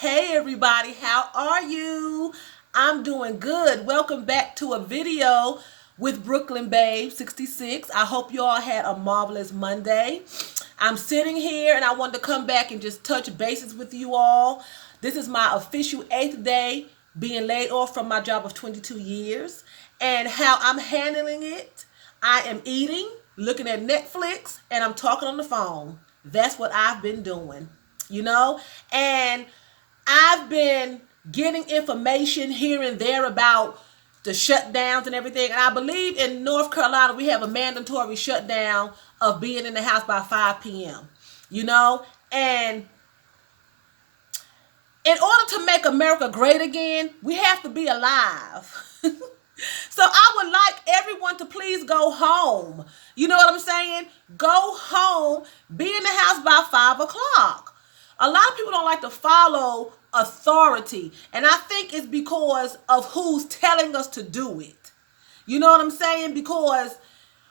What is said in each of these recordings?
Hey everybody, how are you? I'm doing good. Welcome back to a video with Brooklyn Babe 66. I hope you all had a marvelous Monday. I'm sitting here and I wanted to come back and just touch bases with you all. This is my official 8th day being laid off from my job of 22 years and how I'm handling it. I am eating, looking at Netflix, and I'm talking on the phone. That's what I've been doing, you know? And I've been getting information here and there about the shutdowns and everything. And I believe in North Carolina, we have a mandatory shutdown of being in the house by 5 p.m., you know? And in order to make America great again, we have to be alive. So I would like everyone to please go home. You know what I'm saying? Go home, be in the house by 5 o'clock. A lot of people don't like to follow authority, and I think it's because of who's telling us to do it. You know what I'm saying? Because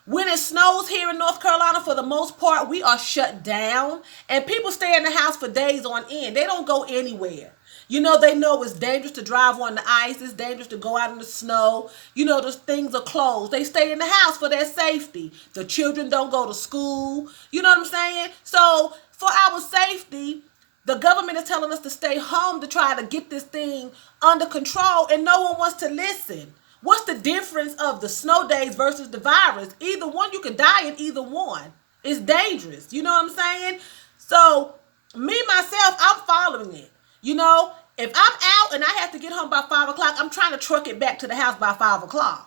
when it snows here in North Carolina, for the most part, we are shut down, and people stay in the house for days on end. They don't go anywhere. You know, they know it's dangerous to drive on the ice. It's dangerous to go out in the snow. You know, those things are closed. They stay in the house for their safety. The children don't go to school. You know what I'm saying? So for our safety, the government is telling us to stay home to try to get this thing under control, and no one wants to listen. What's the difference of the snow days versus the virus? Either one, you could die in either one. It's dangerous. You know what I'm saying? So, me, myself, I'm following it. You know, if I'm out and I have to get home by 5 o'clock, I'm trying to truck it back to the house by 5 o'clock.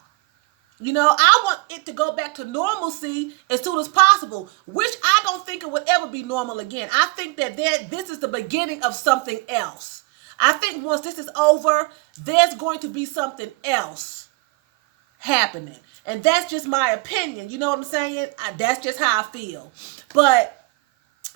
You know, I want it to go back to normalcy as soon as possible, which I don't think it would ever be normal again. I think that this is the beginning of something else. I think once this is over, there's going to be something else happening. And that's just my opinion. You know what I'm saying? That's just how I feel. But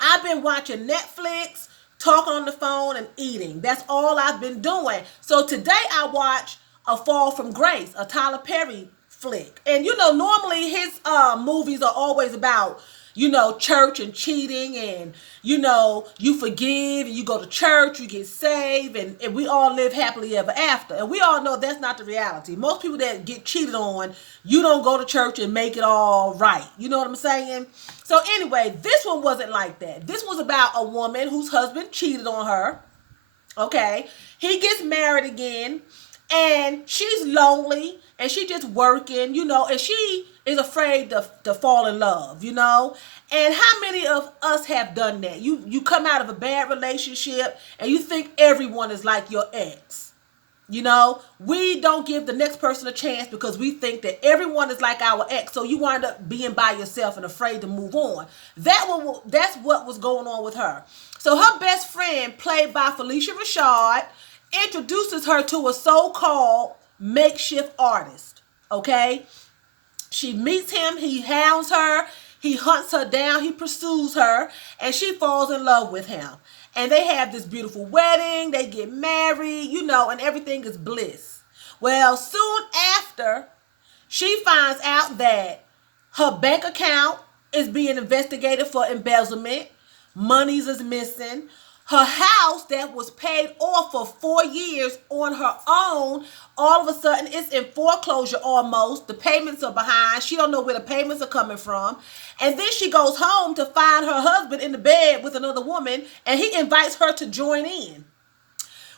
I've been watching Netflix, talking on the phone, and eating. That's all I've been doing. So today I watched A Fall from Grace, a Tyler Perry flick. And you know, normally his movies are always about, you know, church and cheating, and you know, you forgive and you go to church, you get saved, and we all live happily ever after. And we all know that's not the reality. Most people that get cheated on, you don't go to church and make it all right. You know what I'm saying? So anyway, this one wasn't like that. This was about a woman whose husband cheated on her. Okay. He gets married again, and she's lonely, and she just working, you know, and she is afraid to fall in love, you know. And how many of us have done that? You come out of a bad relationship and you think everyone is like your ex. You know, we don't give the next person a chance because we think that everyone is like our ex. So you wind up being by yourself and afraid to move on. That's what was going on with her. So her best friend, played by Felicia Rashad, introduces her to a so-called makeshift artist. Okay? She meets him, he hounds her, he hunts her down, he pursues her, and she falls in love with him. And they have this beautiful wedding, they get married, you know, and everything is bliss. Well, soon after, she finds out that her bank account is being investigated for embezzlement, monies is missing. Her house that was paid off for 4 years on her own, all of a sudden it's in foreclosure almost. The payments are behind. She don't know where the payments are coming from. And then she goes home to find her husband in the bed with another woman, and he invites her to join in.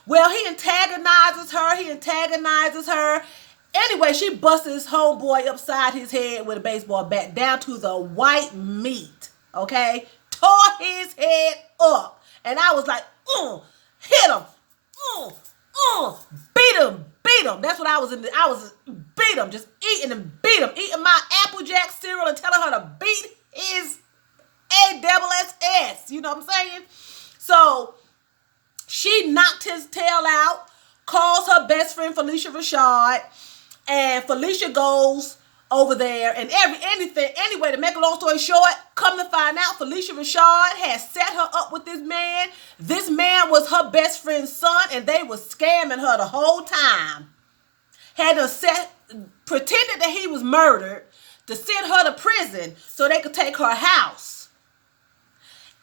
Well, he antagonizes her. Anyway, she busts his homeboy upside his head with a baseball bat down to the white meat. Okay? Tore his head up. And I was like, hit him, beat him. That's what I was in. I was beat him, just eating eating my Applejack cereal and telling her to beat his ASS. You know what I'm saying? So she knocked his tail out, calls her best friend Felicia Rashad, and Felicia goes over there, and anyway, to make a long story short, come to find out, Felicia Rashad has set her up with this man. This man was her best friend's son, and they were scamming her the whole time. Had her pretended that he was murdered to send her to prison so they could take her house.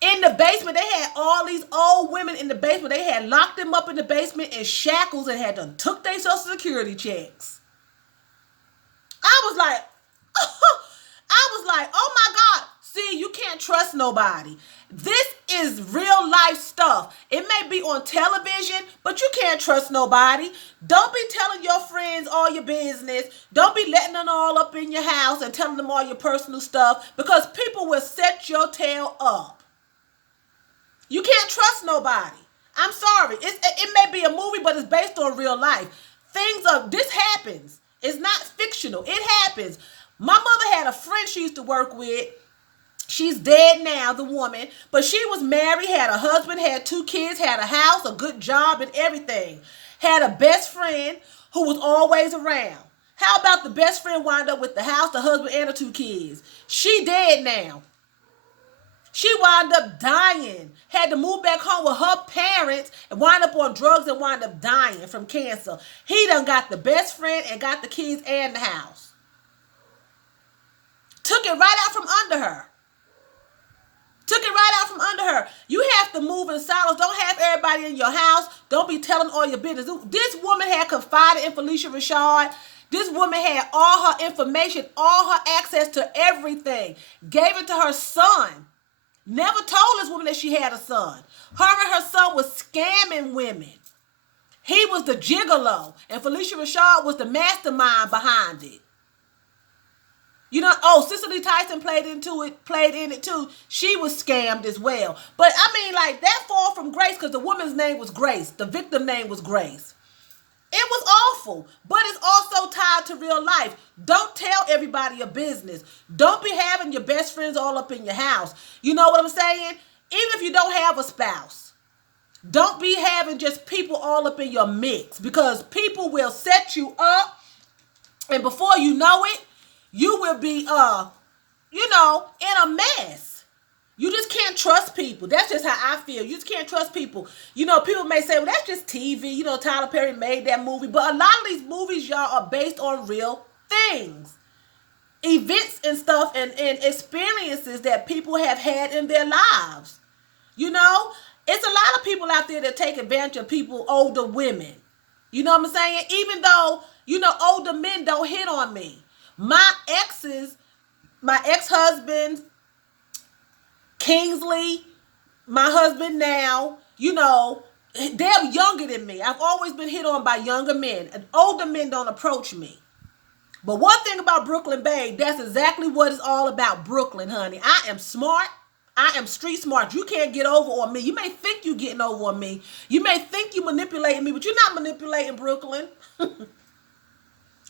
In the basement, they had all these old women in the basement. They had locked them up in the basement in shackles and had done took their social security checks. I was like, oh my God. See, you can't trust nobody. This is real life stuff. It may be on television, but you can't trust nobody. Don't be telling your friends all your business. Don't be letting them all up in your house and telling them all your personal stuff, because people will set your tail up. You can't trust nobody. I'm sorry. It may be a movie, but it's based on real life. This happens. It's not fictional. It happens. My mother had a friend she used to work with. She's dead now, the woman, but she was married, had a husband, had 2 kids, had a house, a good job, and everything. Had a best friend who was always around. How about the best friend wind up with the house, the husband, and the 2 kids? She dead now. She wound up dying. Had to move back home with her parents and wind up on drugs and wind up dying from cancer. He done got the best friend and got the kids and the house. Took it right out from under her. You have to move in silence. Don't have everybody in your house. Don't be telling all your business. This woman had confided in Felicia Rashad. This woman had all her information, all her access to everything. Gave it to her son. Never told this woman that she had a son. Her and her son was scamming women. He was the gigolo, and Felicia Rashad was the mastermind behind it. Cicely Tyson played in it too. She was scammed as well. But I mean, like, that fall from grace, because the woman's name was Grace. The victim name was Grace. It was awful, but it's also tied to real life. Don't tell everybody your business. Don't be having your best friends all up in your house. You know what I'm saying? Even if you don't have a spouse, don't be having just people all up in your mix, because people will set you up, and before you know it, you will be, in a mess. You just can't trust people. That's just how I feel. You just can't trust people. People may say, well, that's just TV. Tyler Perry made that movie. But a lot of these movies, y'all, are based on real things. Events and stuff and experiences that people have had in their lives. It's a lot of people out there that take advantage of people, older women. You know what I'm saying? Even though, older men don't hit on me. My ex-husband, Kingsley, my husband now, they're younger than me. I've always been hit on by younger men, and older men don't approach me. But one thing about Brooklyn Babe, that's exactly what it's all about. Brooklyn, honey. I am smart. I am street smart. You can't get over on me. You may think you're getting over on me. You may think you're manipulating me, but you're not manipulating Brooklyn.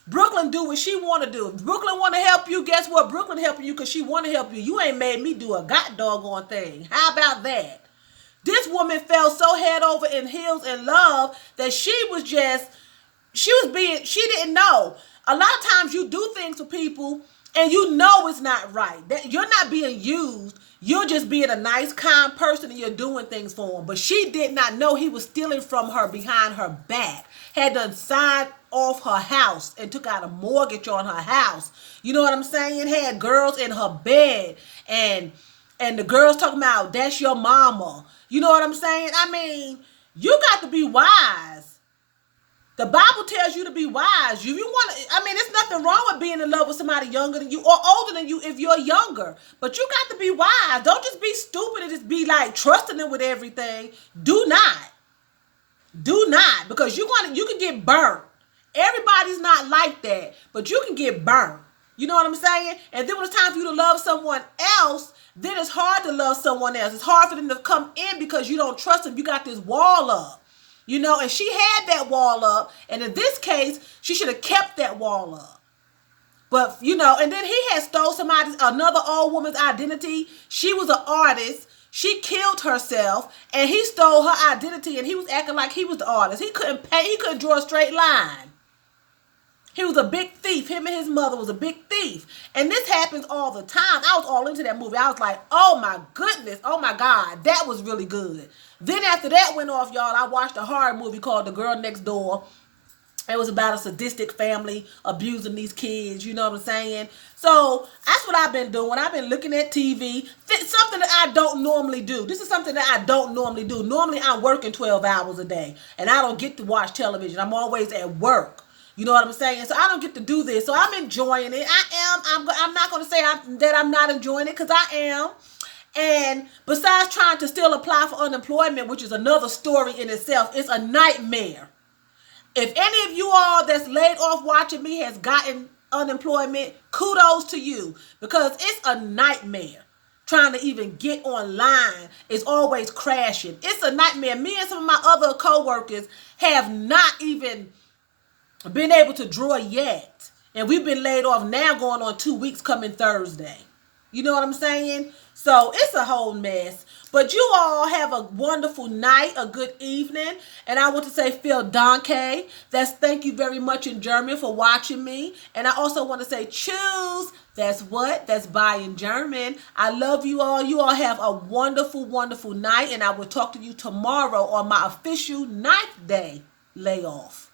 Brooklyn do what she want to do. If Brooklyn want to help you, guess what? Brooklyn helping you because she want to help you. You ain't made me do a god doggone thing. How about that? This woman fell so head over in heels in love that she didn't know. A lot of times you do things for people and it's not right. That you're not being used. You're just being a nice, kind person and you're doing things for him. But she did not know he was stealing from her behind her back. Had done signed off her house and took out a mortgage on her house. You know what I'm saying? Had girls in her bed and the girls talking about, that's your mama. You know what I'm saying? I mean, you got to be wise. The Bible tells you to be wise. There's nothing wrong with being in love with somebody younger than you or older than you if you're younger. But you got to be wise. Don't just be stupid and just be like trusting them with everything. Do not. Because you can get burnt. Everybody's not like that, but you can get burnt. You know what I'm saying? And then when it's time for you to love someone else, then it's hard to love someone else. It's hard for them to come in because you don't trust them. You got this wall up. And she had that wall up. And in this case, she should have kept that wall up. But, and then he had stole another old woman's identity. She was an artist. She killed herself and he stole her identity and he was acting like he was the artist. He couldn't pay. He couldn't draw a straight line. He was a big thief. Him and his mother was a big thief. And this happens all the time. I was all into that movie. I was like, oh my goodness. Oh my God. That was really good. Then after that went off, y'all, I watched a horror movie called The Girl Next Door. It was about a sadistic family abusing these kids, you know what I'm saying? So that's what I've been doing. I've been looking at TV, something that I don't normally do. This is something that I don't normally do. Normally I'm working 12 hours a day and I don't get to watch television. I'm always at work. You know what I'm saying? So I don't get to do this. So I'm enjoying it. I'm not going to say that I'm not enjoying it, because I am. And besides trying to still apply for unemployment, which is another story in itself, it's a nightmare. If any of you all that's laid off watching me has gotten unemployment, kudos to you, because it's a nightmare trying to even get online. It's always crashing. It's a nightmare. Me and some of my other coworkers have not even been able to draw yet. And we've been laid off now going on 2 weeks coming Thursday. You know what I'm saying? So it's a whole mess. But you all have a wonderful night, a good evening. And I want to say vielen Dank. That's thank you very much in German for watching me. And I also want to say choose. That's what? That's bye in German. I love you all. You all have a wonderful, wonderful night. And I will talk to you tomorrow on my official 9th day layoff.